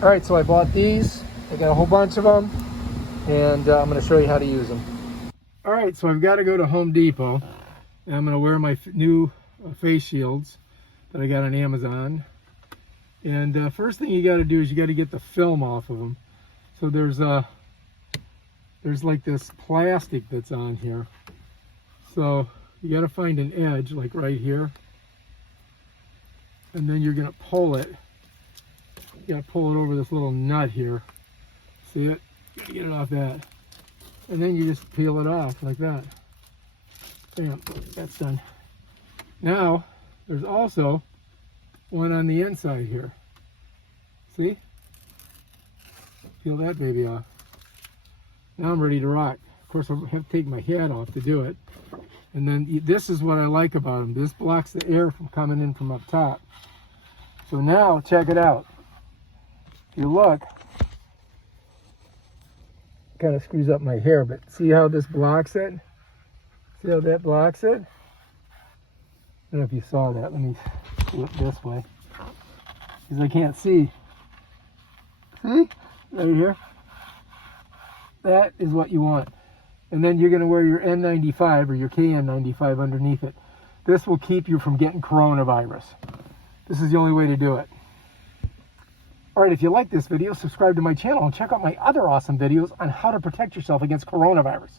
All right, so I bought these. I got a whole bunch of them, and I'm going to show you how to use them. All right, so I've got to go to Home Depot, and I'm going to wear my new face shields that I got on Amazon. And first thing you got to do is you got to get the film off of them. So there's like this plastic that's on here. So you got to find an edge like right here, and then you're going to pull it. You got to pull it over this little nut here. See it? You got to get it off that. And then you just peel it off like that. Bam, that's done. Now, there's also one on the inside here. See? Peel that baby off. Now I'm ready to rock. Of course, I have to take my hat off to do it. And then this is what I like about them. This blocks the air from coming in from up top. So now, check it out. If you look, kind of screws up my hair, but see how this blocks it? See how that blocks it? I don't know if you saw that. Let me flip this way, because I can't see. See? Right here. That is what you want. And then you're going to wear your N95 or your KN95 underneath it. This will keep you from getting coronavirus. This is the only way to do it. Alright, if you like this video, subscribe to my channel and check out my other awesome videos on how to protect yourself against coronavirus.